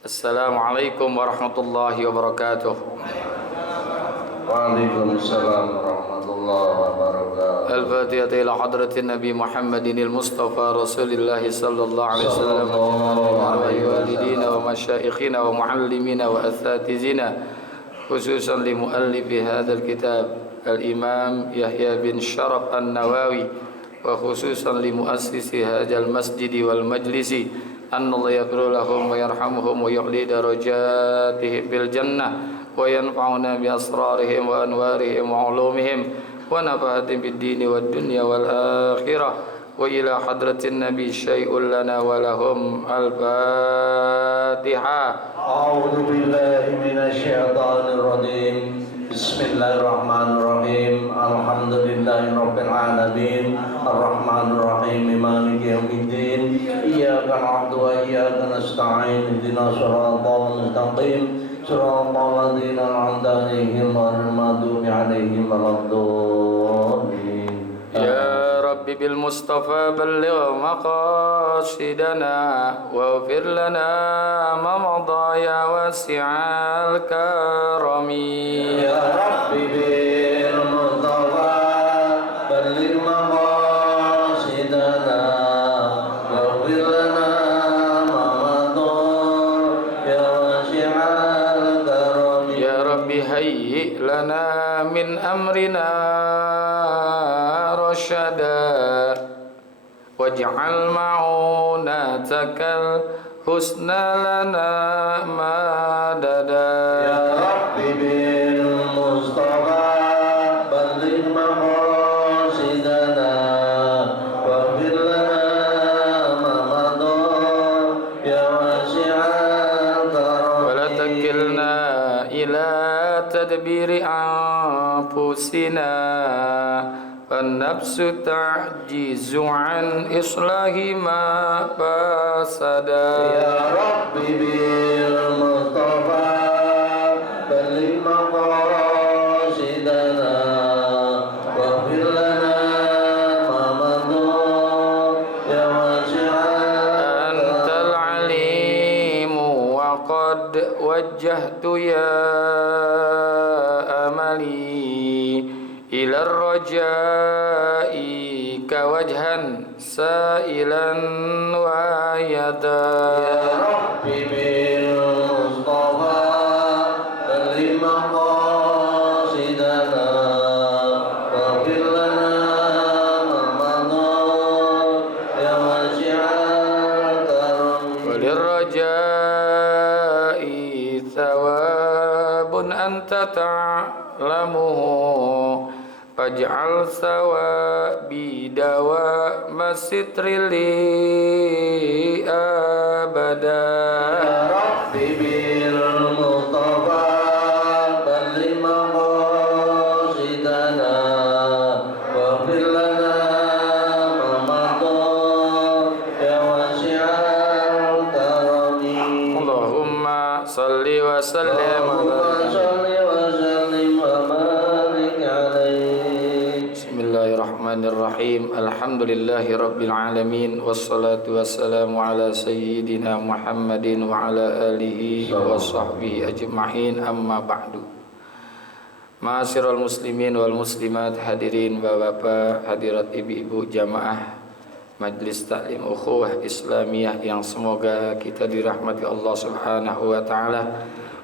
Assalamualaikum warahmatullahi wabarakatuh. Waalaikumsalam warahmatullahi wabarakatuh. Al-Fatihah ila hadratin Nabi Muhammadin al-Mustafa Rasulillah sallallahu alaihi wasallam wa walidina wa masyayikhina wa muallimina wa asatizina, khususan li muallifi hadzal kitab al-Imam Yahya bin Sharaf An-Nawawi, wa khususan li muassisi hadzal masjidi wal majlisi, anna Allah yaghfir lahum wa yarhamuhum wa yu'li darajatihim bil jannah wa yanfa'una bi asrarihim wa anwarihim wa ulumihim wa nafahatin bid dini wad dunya wal akhirah wa ila hadratin nabi syai'un lana wa lahum al-Fatihah. A'udzu billahi minasy syaithanir rajim. Bismillahirrahmanirrahim. Alhamdulillahirabbil alamin. Arrahmanir rahim. Maliki yaumiddin. Iyyaka na'budu wa iyyaka nasta'in. Ihdinas siratal mustaqim. Siratal ladzina an'amta 'alaihim ghairil maghdubi 'alaihim waladdallin. Ya Rabbi bil Mustafa balligh maqasidana waghfir lana ma madha ya wasi'al karami. Ya Rabbi bil Mustafa balligh maqasidana waghfir lana ma madha ya wasi'al karami. Ya Rabbi hayyi lana min amrina rasyada waj'al ma'unatakal husna lana madada. Ya Rabbi bil Mustafa balligh maqasidana waghfir lana ma madha ya wasi'al karam. Wala takilna ila tadbiri anfusina an-nafsu ta'jizu an islahi ma fasada. Ya Rabbi bil Mustafa balligh maqasidana waghfir lana ma madha ya wasi'al Antal alimu wa qad wajjahtu ya amali ila rajai ka wajhan sa'ilan wa yada. Ya Rabbi bil Mustafa balligh maqasidana waghfir lana ma madha ya wasi'al karam. Walirrajai thawabun anta ta'lamuhu faj'al sawabi dawa masitri li abada. Ya Rabbi bil Mustafa balligh maqasidana waghfir lana ma madha ya wasi'al karami. Allahumma salli wa sallim Allahumma shalli wa sallim wa barik alaihi. Bismillahirrahmanirrahim. Alhamdulillahi rabbil alamin. Wassalatu wassalamu ala sayyidina Muhammadin wa ala alihi wa sahbihi ajma'in, amma ba'du. Ma'asyiral muslimin wal muslimat, hadirin bapak-bapak, hadirat ibu-ibu jamaah Majlis Taklim Ukhuwah Islamiyah yang semoga kita dirahmati Allah Subhanahu wa taala.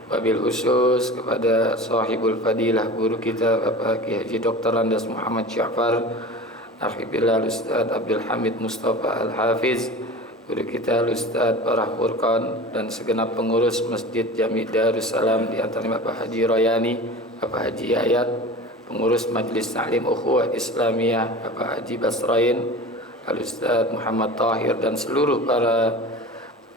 Wabil khusus kepada sahibul fadilah guru kita Bapak Kiai Haji Dr. Landas Muhammad Syafar, Akhi Bilal Ustaz Abdul Hamid Mustafa Al-Hafiz, guru kita Ustaz Farah Furqan, dan segenap pengurus Masjid Jami Darussalam, di antaranya Bapak Haji Royani, Bapak Haji Yayat, pengurus Majlis Taklim Ukhuwah Islamiyah Bapak Haji Basrain, Al-Ustaz Muhammad Tahir, dan seluruh para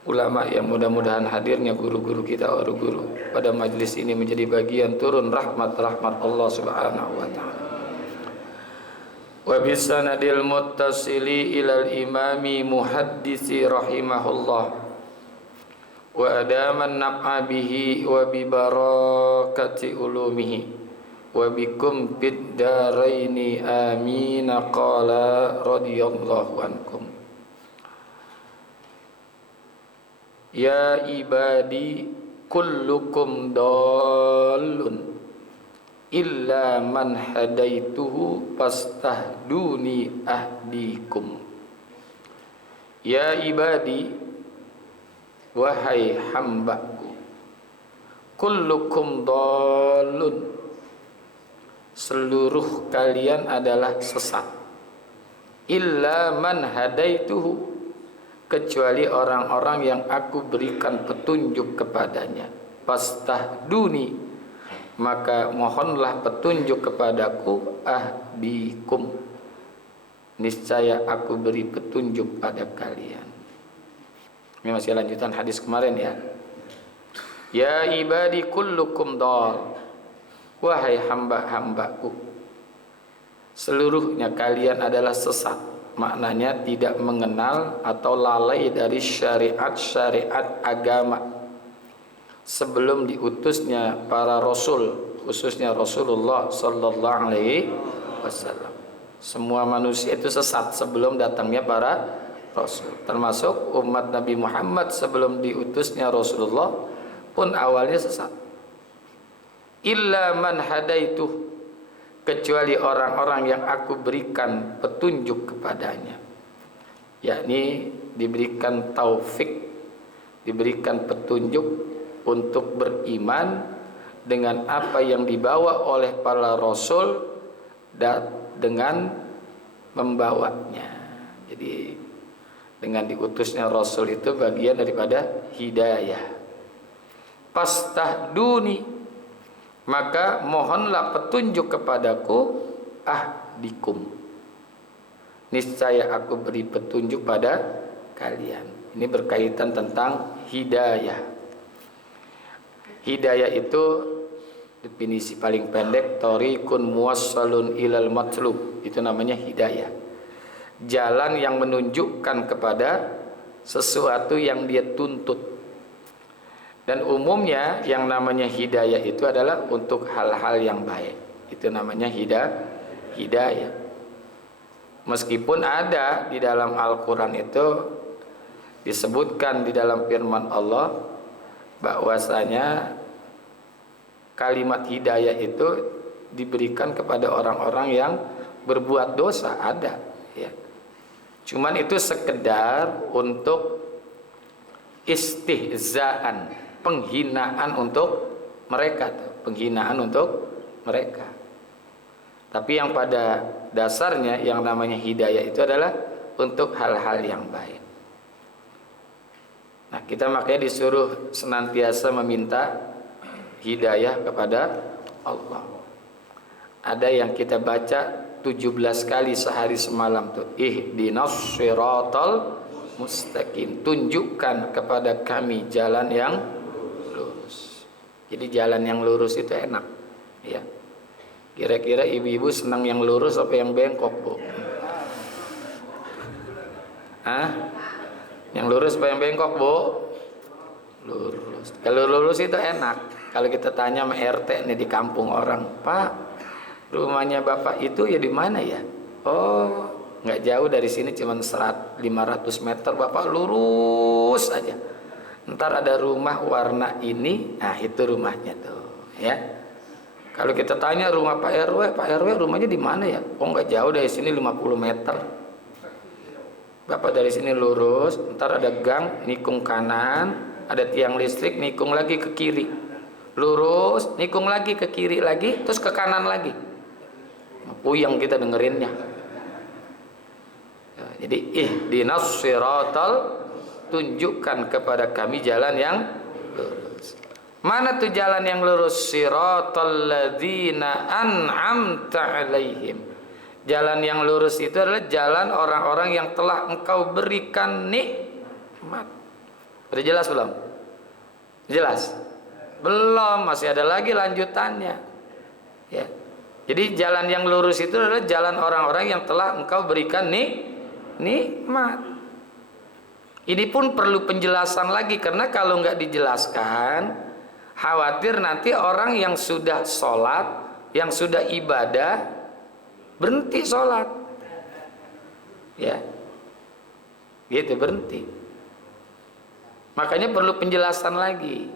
ulama yang mudah-mudahan hadirnya guru-guru kita, guru pada majlis ini menjadi bagian turun rahmat-rahmat Allah Subhanahu wa taala. Wa bisanadil muttasili ilal imami muhaddisi rahimahullah wa adaman naf'a bihi wa bi barakati ulumihi wa bikum bid daraini amin. Qala radhiyallahu ankum. Ya ibadi kullukum dallun illa man hadaituhu fastahduni ahdikum. Ya ibadi, wahai hambaku, kullukum dallun, seluruh kalian adalah sesat, illa man hadaituhu, kecuali orang-orang yang aku berikan petunjuk kepadanya. Fastahduni, maka mohonlah petunjuk kepadaku, ahdikum, niscaya aku beri petunjuk pada kalian. Ini masih lanjutan hadis kemarin ya. Ya ibadi kullukum dal, wahai hamba-hambaku, seluruhnya kalian adalah sesat. Maknanya tidak mengenal atau lalai dari syariat-syariat agama sebelum diutusnya para rasul, khususnya Rasulullah sallallahu alaihi wasallam. Semua manusia itu sesat sebelum datangnya para rasul, termasuk umat Nabi Muhammad sebelum diutusnya Rasulullah pun awalnya sesat. Illa man hadaituh, kecuali orang-orang yang aku berikan petunjuk kepadanya, yakni diberikan taufik, diberikan petunjuk untuk beriman dengan apa yang dibawa oleh para rasul dan dengan membawanya. Jadi dengan diutusnya rasul itu bagian daripada hidayah. Fastahduni, maka mohonlah petunjuk kepadaku, ahdikum, niscaya aku beri petunjuk pada kalian. Ini berkaitan tentang hidayah. Hidayah itu definisi paling pendek, thariqun muwassalun ilal matlub, itu namanya hidayah. Jalan yang menunjukkan kepada sesuatu yang dia tuntut. Dan umumnya yang namanya hidayah itu adalah untuk hal-hal yang baik. Itu namanya hidayah. Meskipun ada di dalam Al-Quran itu disebutkan di dalam firman Allah bahwasanya kalimat hidayah itu diberikan kepada orang-orang yang berbuat dosa, ada ya. Cuman itu sekedar untuk istihzaan, penghinaan untuk mereka, penghinaan untuk mereka. Tapi yang pada dasarnya yang namanya hidayah itu adalah untuk hal-hal yang baik. Nah, kita makanya disuruh senantiasa meminta hidayah kepada Allah. Ada yang kita baca 17 kali sehari semalam tuh, ihdinas siratal mustaqim, tunjukkan kepada kami jalan yang lurus. Jadi jalan yang lurus itu enak ya. Kira-kira ibu-ibu senang yang lurus apa yang bengkok, Bu? Yang lurus apa yang bengkok, Bu? Lurus. Kalau lurus itu enak. Kalau kita tanya sama RT nih di kampung orang, Pak, rumahnya Bapak itu ya di mana ya? Oh, nggak jauh dari sini, cuma 500 meter. Bapak lurus aja. Ntar ada rumah warna ini, nah itu rumahnya tuh, ya. Kalau kita tanya rumah Pak RW rumahnya di mana ya? Oh, nggak jauh dari sini 50 meter. Bapak dari sini lurus, ntar ada gang, nikung kanan, ada tiang listrik, nikung lagi ke kiri. Lurus, nikung lagi ke kiri lagi, terus ke kanan lagi. Puyeng kita dengerinnya. Ya, jadi ihdinas siratal, tunjukkan kepada kami jalan yang lurus. Mana tuh jalan yang lurus? Siratal ladzina an'amta alaihim. Jalan yang lurus itu adalah jalan orang-orang yang telah engkau berikan nikmat. Udah jelas belum? Jelas? Belum, masih ada lagi lanjutannya. Ya. Jadi jalan yang lurus itu adalah jalan orang-orang yang telah engkau berikan nikmat. Ini pun perlu penjelasan lagi, karena kalau nggak dijelaskan, khawatir nanti orang yang sudah sholat, yang sudah ibadah, berhenti sholat, ya, gitu berhenti. Makanya perlu penjelasan lagi.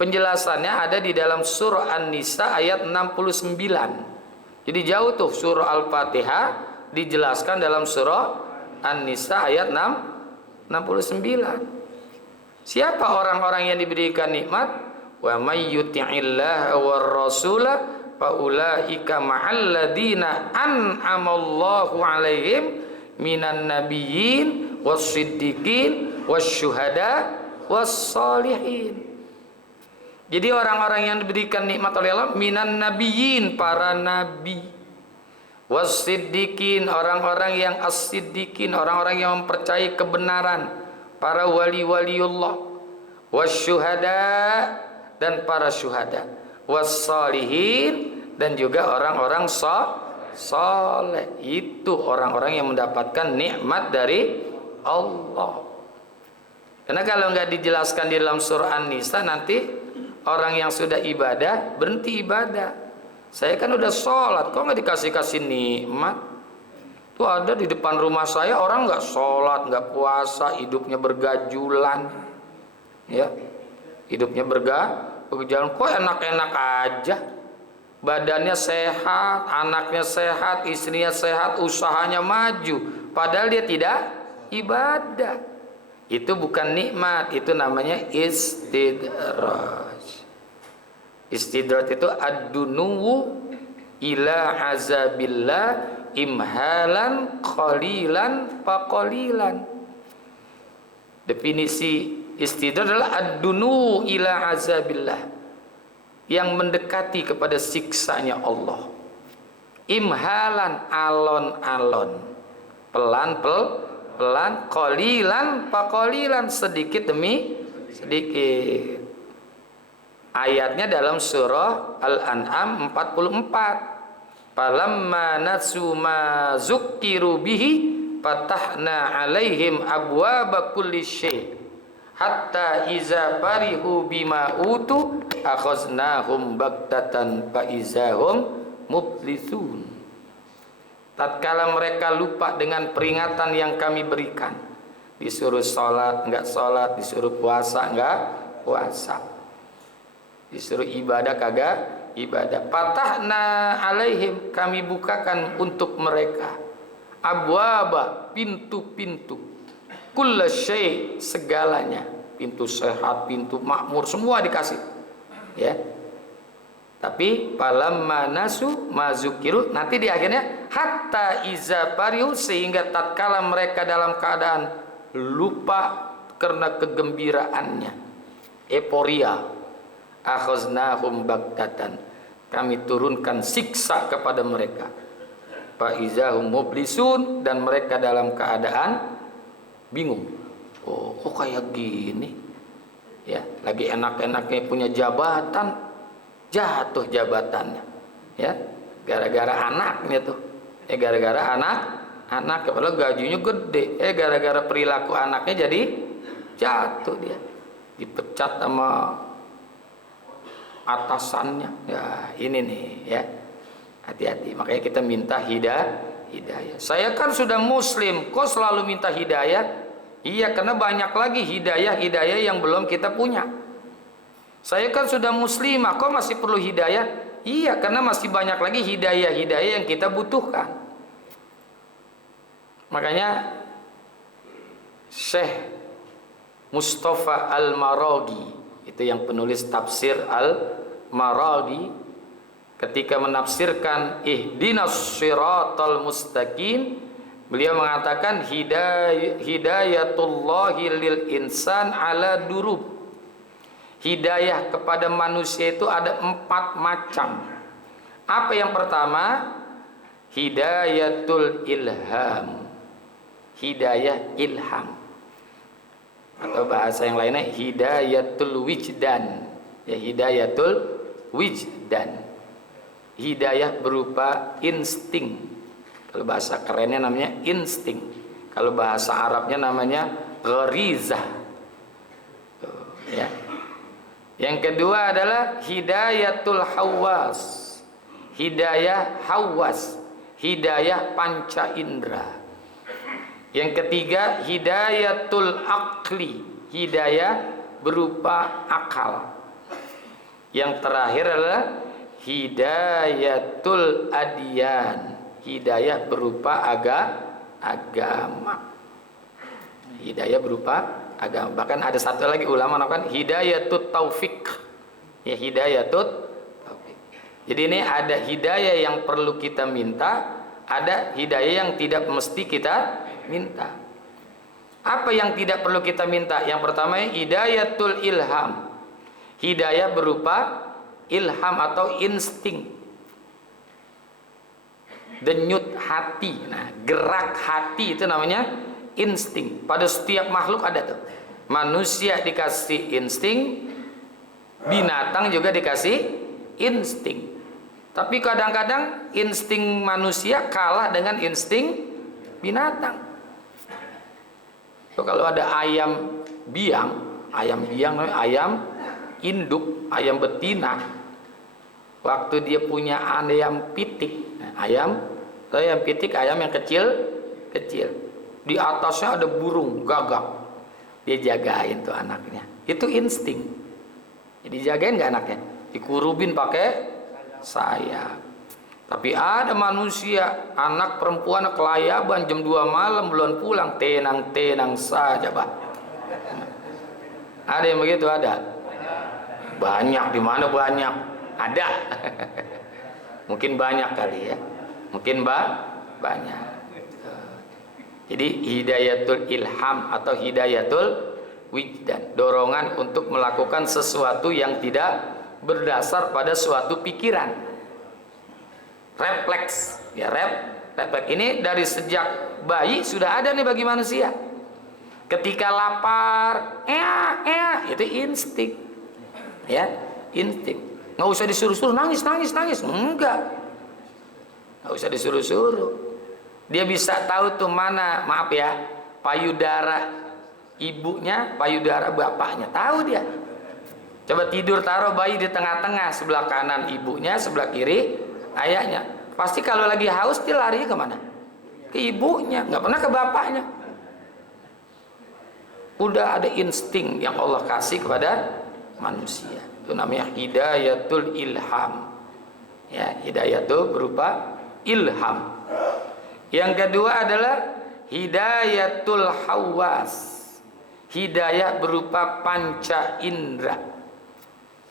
Penjelasannya ada di dalam surah An-Nisa ayat 69. Jadi jauh tuh surah Al-Fatihah dijelaskan dalam surah An-Nisa ayat 69. Siapa orang-orang yang diberikan nikmat? Wa may yuti'illaha war rasula fa ulaika ma'al ladzina an'amallahu 'alaihim minan nabiyyin was-siddiqin wasyuhada was-sholihin. Jadi orang-orang yang diberikan nikmat oleh Allah minan nabiyyin, para nabi, was-siddiqin, orang-orang yang as-siddiqin, orang-orang yang mempercayai kebenaran, para wali-waliullah, wasyuhada, dan para syuhada, was-sholihin, dan juga orang-orang saleh. Itu orang-orang yang mendapatkan nikmat dari Allah. Karena kalau nggak dijelaskan di dalam surah An-Nisa, nanti orang yang sudah ibadah berhenti ibadah. Saya kan udah sholat, kok nggak dikasih nikmat? Tuh ada di depan rumah saya orang nggak sholat, nggak puasa, hidupnya bergajulan, ya, hidupnya bergajulan. Kok enak-enak aja? Badannya sehat, anaknya sehat, istrinya sehat, usahanya maju, padahal dia tidak ibadah. Itu bukan nikmat, itu namanya istidraj. Istidraj itu ad-dunuwu ila azabillah imhalan qalilan faqalilan. Definisi istidraj adalah ad-dunuwu ila azabillah, yang mendekati kepada siksanya Allah. Imhalan, alon-alon, pelan-pelan, qalilan faqalilan, sedikit demi sedikit. Ayatnya dalam surah Al-An'am 44. Falamma nasu ma zukkiru bihi fatahna alaihim abwaba kulli syai' hatta iza farihu bima utu akhaznahum baghtatan fa izahum mublisun. Tatkala mereka lupa dengan peringatan yang kami berikan, disuruh sholat enggak sholat, disuruh puasa enggak puasa, disuruh ibadah kagak ibadah. Fatahna alaihim, kami bukakan untuk mereka, abwaba, pintu-pintu, kulla syai', segalanya, pintu sehat, pintu makmur, semua dikasih, ya. Tapi falamma nasu mazukiru, nanti di akhirnya hatta iza farihu, sehingga tatkala mereka dalam keadaan lupa karena kegembiraannya, euforia, akhaznahum baghtatan, kami turunkan siksa kepada mereka, fa izahum mublisun, dan mereka dalam keadaan bingung. Oh, kok kayak gini? Ya, lagi enak-enaknya punya jabatan, jatuh jabatannya, ya, gara-gara anaknya tuh, gara-gara anak kepala gajinya gede, gara-gara perilaku anaknya jadi jatuh dia, dipecat sama atasannya. Ya, ini nih, ya, hati-hati. Makanya kita minta hidayah. Saya kan sudah muslim, kok selalu minta hidayah? Iya, karena banyak lagi hidayah yang belum kita punya. Saya kan sudah muslimah, kok masih perlu hidayah? Iya, karena masih banyak lagi hidayah yang kita butuhkan. Makanya Syekh Mustafa Al-Maraghi, itu yang penulis tafsir Al-Maraghi, ketika menafsirkan ihdinas siratal mustaqim, beliau mengatakan hidayatullahi lil insan ala durub. Hidayah kepada manusia itu ada 4 macam. Apa yang pertama? Hidayatul ilham, hidayah ilham, atau bahasa yang lainnya hidayatul wijdan, ya, hidayatul wijdan, hidayah berupa insting. Kalau bahasa kerennya namanya insting, kalau bahasa Arabnya namanya gharizah, ya. Yang kedua adalah hidayatul hawas, hidayah hawas, hidayah panca indera. Yang ketiga hidayatul akli, hidayah berupa akal. Yang terakhir adalah hidayatul adyan, hidayah berupa agama. Hidayah berupa agama. Bahkan ada satu lagi ulama mengatakan hidayatut taufik. Ya, hidayatut taufik. Jadi ini ada hidayah yang perlu kita minta, ada hidayah yang tidak mesti kita minta. Apa yang tidak perlu kita minta? Yang pertama hidayatul ilham. Hidayah berupa ilham atau insting. Denyut hati. Nah, gerak hati itu namanya insting. Pada setiap makhluk ada tuh. Manusia dikasih insting, binatang juga dikasih insting. Tapi kadang-kadang insting manusia kalah dengan insting binatang. So, kalau ada ayam biang ayam induk, ayam betina, waktu dia punya ayam pitik, ayam pitik, ayam yang kecil, di atasnya ada burung gagak, dia jagain tuh anaknya, itu insting. Jadi jagain nggak anaknya, dikurubin pakai sayap. Tapi ada manusia, anak perempuan kelayaban jam 2 malam belum pulang, tenang saja, Pak. Ada yang begitu, ada. Banyak, di mana banyak? Ada. Mungkin banyak kali ya. Mungkin banyak. Jadi hidayatul ilham atau hidayatul wijdan, dorongan untuk melakukan sesuatu yang tidak berdasar pada suatu pikiran. Refleks, ya refleks. Ini dari sejak bayi sudah ada nih bagi manusia. Ketika lapar, itu insting. Ya, insting. Nggak usah disuruh-suruh nangis. Enggak usah disuruh-suruh. Dia bisa tahu tuh mana, maaf ya, payudara ibunya, payudara bapaknya, tahu dia. Coba tidur, taruh bayi di tengah-tengah, sebelah kanan ibunya, sebelah kiri ayahnya. Pasti kalau lagi haus dia lari kemana? Ke ibunya, nggak pernah ke bapaknya. Udah ada insting yang Allah kasih kepada manusia. Itu namanya hidayatul ilham. Ya, hidayah itu berupa ilham. Yang kedua adalah hidayatul hawas. Hidayah berupa panca indera.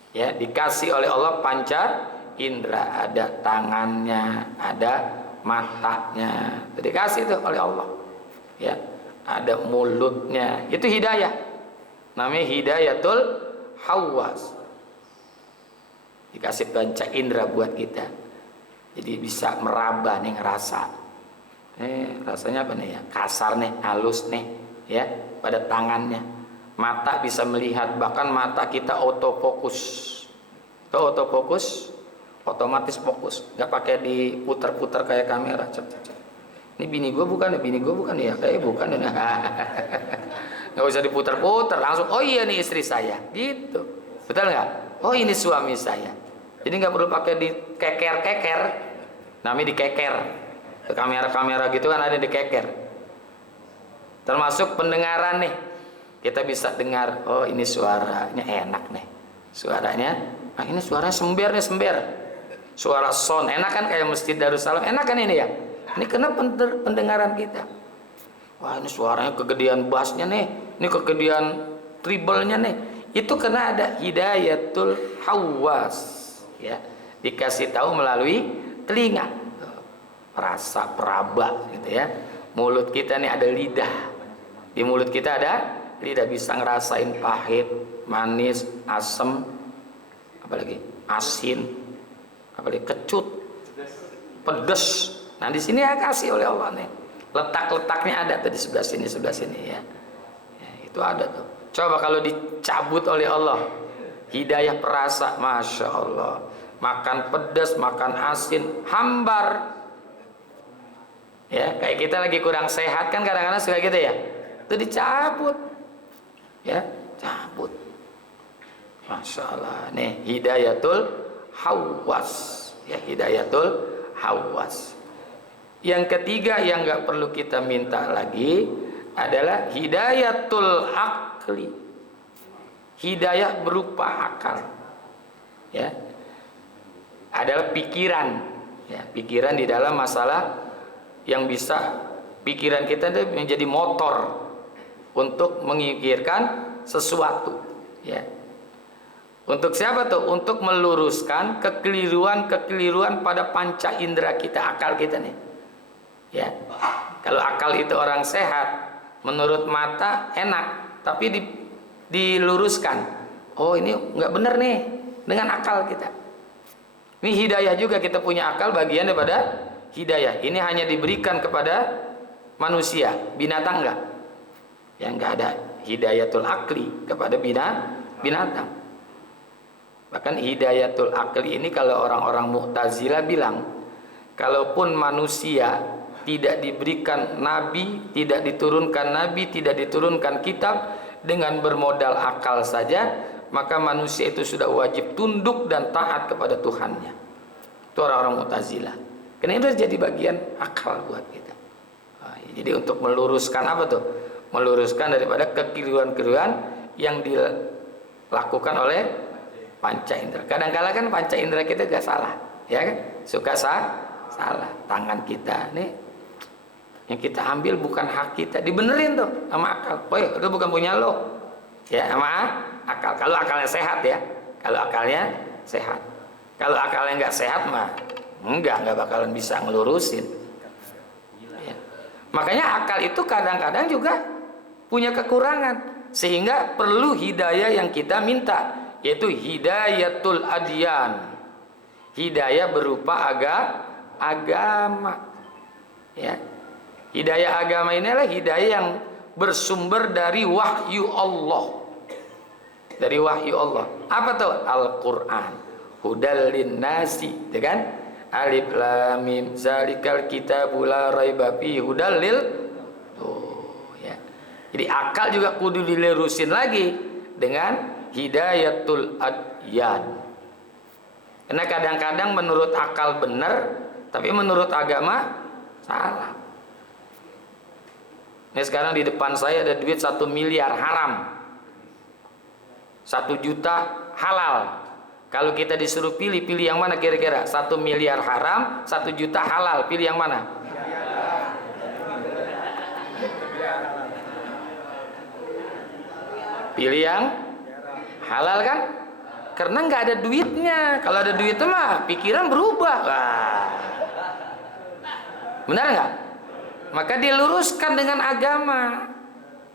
Ya, dikasih oleh Allah panca indera, ada tangannya, ada matanya. Dikasih itu oleh Allah. Ya, ada mulutnya. Itu hidayah. Namanya hidayatul hawas. Dikasih panca indera buat kita. Jadi bisa meraba nih, ngerasa. Rasanya apa nih ya? Kasar nih, halus nih, ya, pada tangannya. Mata bisa melihat, bahkan mata kita autofokus. Tuh autofokus, otomatis fokus, nggak pakai diputar-putar kayak kamera. Ini bini gue bukan ya, kayak bukan. Nggak usah diputar-putar, langsung, oh iya nih istri saya, gitu. Betul nggak? Oh ini suami saya. Jadi nggak perlu pakai dikeker-keker, namanya dikeker. Kamera-kamera gitu kan ada dikeker. Termasuk pendengaran nih, kita bisa dengar, oh ini suaranya enak nih, suaranya, ini suaranya sember nih, sember. Suara sound enak kan, kayak Masjid Darussalam, enak kan ini ya. Ini kena pendengaran kita. Wah ini suaranya kegedean bassnya nih, ini kegedean treble-nya nih. Itu kena ada hidayatul hawas. Ya, dikasih tahu melalui telinga, rasa, peraba gitu ya. Mulut kita nih ada lidah, di mulut kita ada lidah, bisa ngerasain pahit, manis, asam, apalagi asin, apalagi kecut, pedes. Nah di sini ya kasih oleh Allah nih, letak-letaknya ada tuh di sebelah sini ya. Ya itu ada tuh. Coba kalau dicabut oleh Allah, hidayah perasa, masya Allah. Makan pedas, makan asin, hambar. Ya, kayak kita lagi kurang sehat kan kadang-kadang suka gitu ya. Itu dicabut. Ya, cabut. Masya Allah. Nih, hidayatul hawas. Ya, hidayatul hawas. Yang ketiga yang nggak perlu kita minta lagi adalah hidayatul akli. hidayah berupa akal, ya, adalah pikiran, ya, pikiran di dalam masalah yang bisa pikiran kita itu menjadi motor untuk memikirkan sesuatu, ya. Untuk siapa tuh? Untuk meluruskan kekeliruan pada panca indera kita, akal kita nih, ya. Kalau akal itu orang sehat, menurut mata enak, tapi diluruskan. Oh, ini nggak benar nih dengan akal kita. Ini hidayah juga, kita punya akal bagian daripada hidayah. Ini hanya diberikan kepada manusia, binatang enggak. Yang enggak ada hidayatul akli kepada binatang. Bahkan hidayatul akli ini kalau orang-orang Mu'tazilah bilang, kalaupun manusia tidak diberikan nabi, tidak diturunkan kitab, dengan bermodal akal saja, maka manusia itu sudah wajib tunduk dan taat kepada Tuhannya. Itu orang-orang Mu'tazilah. Karena itu jadi bagian akal buat kita. Nah, jadi untuk meluruskan apa tuh? Meluruskan daripada kekeliruan-kekeliruan yang dilakukan oleh panca indera. Kadang-kala kan panca indera kita gak salah, ya kan? Suka salah. Tangan kita nih yang kita ambil bukan hak kita, dibenerin tuh sama akal. Woi, itu bukan punya lo, ya, sama akal. Kalau akalnya sehat, ya. Kalau akalnya sehat. Kalau akalnya nggak sehat mah nggak bakalan bisa ngelurusin. Ya. Makanya akal itu kadang-kadang juga punya kekurangan, sehingga perlu hidayah yang kita minta, yaitu hidayatul adyan, hidayah berupa agama, ya. Hidayah agama ini adalah hidayah yang bersumber dari wahyu Allah. Dari wahyu Allah. Apa tuh? Al-Quran. Hudal linnasi, ya kan? Alif lam mim zalikal kitabu la raiba fihi hudal lil. Tuh, ya. Jadi akal juga kudu dilurusin lagi dengan hidayatul adyan. Karena kadang-kadang menurut akal benar, tapi menurut agama salah. Ini sekarang di depan saya ada duit 1 miliar haram, 1 juta halal. Kalau kita disuruh pilih yang mana kira-kira? 1 miliar haram, 1 juta halal, pilih yang mana? Pilih yang halal kan? Karena nggak ada duitnya. Kalau ada duitnya mah pikiran berubah. Wah. Benar nggak? Maka diluruskan dengan agama.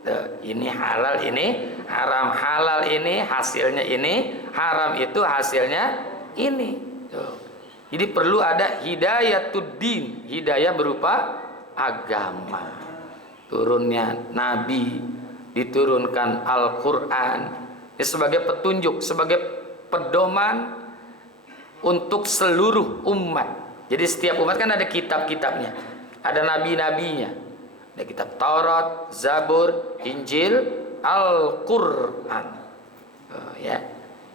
Tuh, ini halal, ini haram. Halal ini hasilnya ini, haram itu hasilnya ini. Tuh. Jadi perlu ada hidayatud din, hidayah berupa agama. Turunnya Nabi, diturunkan Al-Quran, ini sebagai petunjuk, sebagai pedoman untuk seluruh umat. Jadi setiap umat kan ada kitab-kitabnya, ada nabi-nabinya, ada kitab Taurat, Zabur, Injil, Al-Quran. Oh, ya.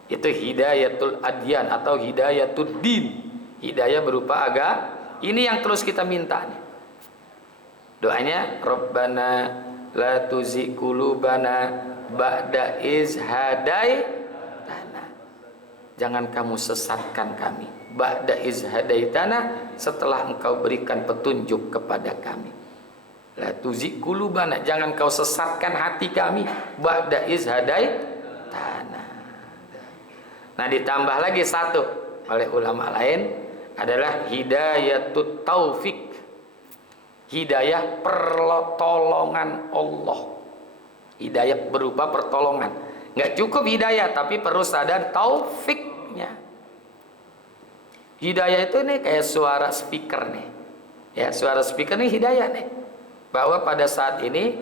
Itu hidayatul adyan atau hidayatul din, hidayah berupa agama. Ini yang terus kita minta nih. Doanya Rabbana la tuzigh qulubana ba'da iz hadaitana. Jangan kamu sesatkan kami, ba'da iz hadaitana, setelah engkau berikan petunjuk kepada kami. La tuzigh qulubana, jangan kau sesatkan hati kami, ba'da iz hadaitana. Nah, ditambah lagi satu oleh ulama lain adalah hidayatut taufik, hidayah pertolongan Allah. Hidayah berupa pertolongan. Nggak cukup hidayah, tapi perlu ada taufiknya. Hidayah itu nih kayak suara speaker nih. Ya, suara speaker nih hidayah nih. Bahwa pada saat ini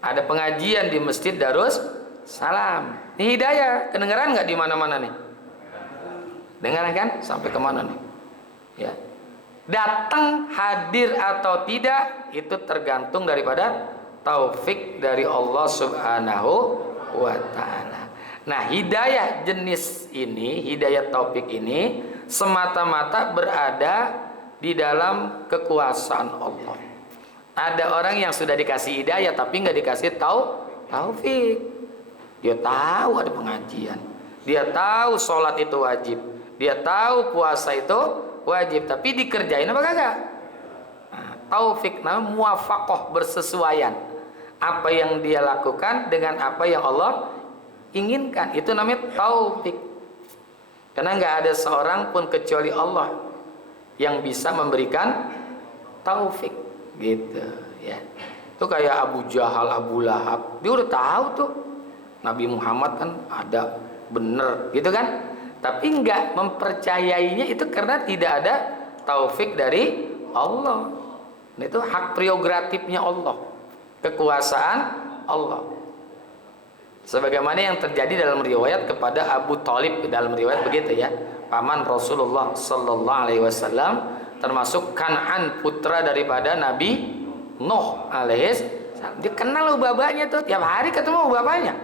ada pengajian di Masjid Darus Salam. Ini hidayah, kedengeran nggak di mana-mana nih? Dengaran kan? Sampai kemana nih? Ya. Datang, hadir atau tidak, itu tergantung daripada taufik dari Allah Subhanahu wa ta'ala. Nah, hidayah jenis ini, hidayah taufik ini semata-mata berada di dalam kekuasaan Allah. Ada orang yang sudah dikasih hidayah tapi nggak dikasih taufik. Dia tahu ada pengajian, dia tahu sholat itu wajib, dia tahu puasa itu wajib, tapi dikerjain apa kagak? Nah, taufik namanya muwafaqah, bersesuaian apa yang dia lakukan dengan apa yang Allah inginkan, itu namanya taufik. Karena nggak ada seorang pun kecuali Allah yang bisa memberikan taufik, gitu ya. Itu kayak Abu Jahal, Abu Lahab, dia udah tahu tuh Nabi Muhammad kan ada, bener gitu kan, tapi nggak mempercayainya itu karena tidak ada taufik dari Allah. Nah, itu hak prerogatifnya Allah, kekuasaan Allah. Sebagaimana yang terjadi dalam riwayat kepada Abu Thalib, dalam riwayat begitu ya, paman Rasulullah Sallallahu Alaihi Wasallam, termasuk Kan'an, putra daripada Nabi Nuh alaihissalam. Dia kenal bapaknya tuh, tiap hari ketemu bapaknya.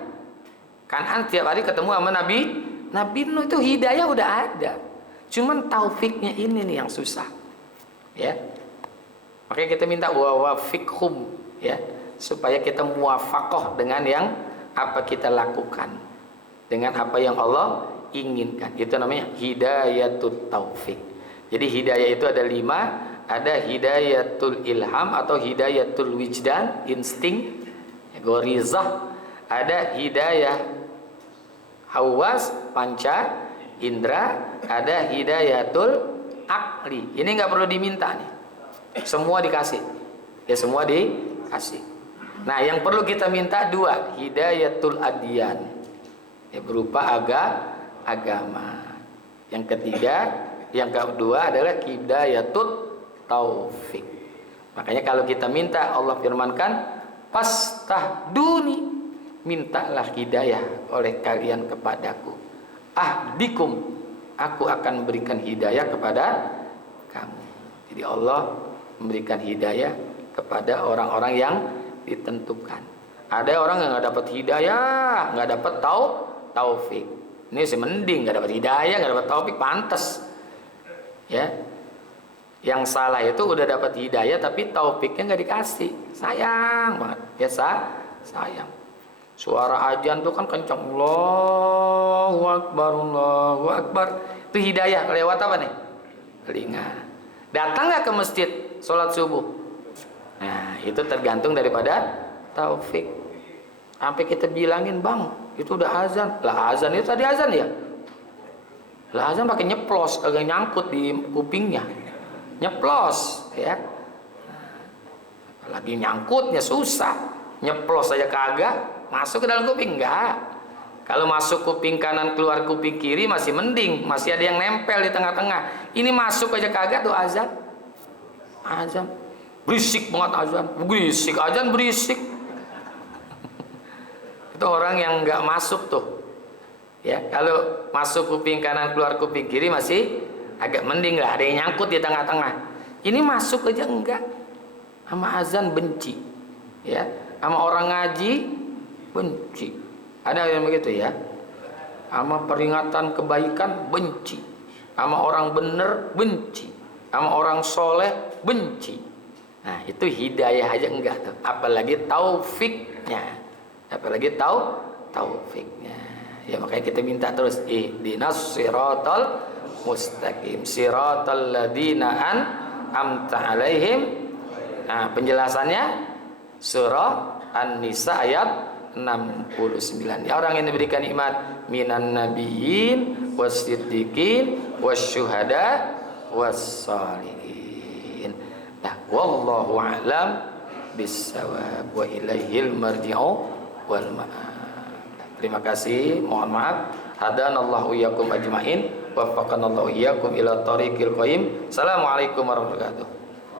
Kan'an tiap hari ketemu sama Nabi Nuh. Itu hidayah udah ada, cuman taufiknya ini nih yang susah ya. Makanya kita minta wafiqhum ya, supaya kita muwafaqah dengan yang apa kita lakukan, dengan apa yang Allah inginkan. Itu namanya hidayatut taufik. Jadi hidayah itu ada 5, ada hidayatul ilham atau hidayatul wijdan, insting, gorizah, ada hidayah hawas, panca indra, ada hidayatul akli. Ini nggak perlu diminta nih, semua dikasih ya, semua dikasih. Nah, yang perlu kita minta 2, hidayatul adyan ya, berupa agama. Yang ketiga, yang kedua adalah hidayatut taufik. Makanya kalau kita minta, Allah firmankan, fastahduni, mintalah hidayah oleh kalian kepadaku. Ahdikum, aku akan memberikan hidayah kepada kamu. Jadi Allah memberikan hidayah kepada orang-orang yang ditentukan. Ada orang yang nggak dapat hidayah, nggak dapat taufik. Ini sih mending nggak dapat hidayah, nggak dapat taufik, pantas ya. Yang salah itu udah dapat hidayah tapi taufiknya nggak dikasih, sayang banget ya, sayang. Suara ajan tuh kan kencang, Allahu Akbar, Allahu Akbar, itu hidayah lewat apa nih? Telinga. Datang nggak ke masjid sholat subuh? Nah, itu tergantung daripada taufik. Sampai kita bilangin, bang, itu udah azan. Lah azan itu tadi azan ya? Lah azan pakai nyeplos, kagak nyangkut di kupingnya. Nyeplos ya. Lagi nyangkutnya susah. Nyeplos aja kagak, masuk ke dalam kuping enggak. Kalau masuk kuping kanan keluar kuping kiri masih mending, masih ada yang nempel di tengah-tengah. Ini masuk aja kagak tuh azan. Azan. Berisik banget azan. Berisik azan, berisik. Itu orang yang enggak masuk tuh. Ya, kalau masuk kuping kanan keluar kuping kiri masih agak mending lah, ada yang nyangkut di tengah-tengah. Ini masuk aja enggak. Sama azan benci. Ya, sama orang ngaji benci. Ada yang begitu ya. Sama peringatan kebaikan benci. Sama orang bener benci. Sama orang soleh benci. Nah, itu hidayah aja enggak tuh. Apalagi taufiknya. Apalagi taufiknya. Ya, makanya kita minta terus ihdinas siratal mustaqim, siratal ladzina an'amta alaihim. Nah, penjelasannya surah An-Nisa ayat 69. Ya, orang yang diberikan nikmat minan nabiyyin wasiddiqin wasyuhada wassalihin. Nah, wallahu a'lam bissawab wa ilaihil marji'u wal ma'ab. Terima kasih, mohon maaf. Hadanallahu iyyakum ajmain, waffaqanallahu iyyakum ila thariqil qayyim. Assalamualaikum warahmatullahi wabarakatuh.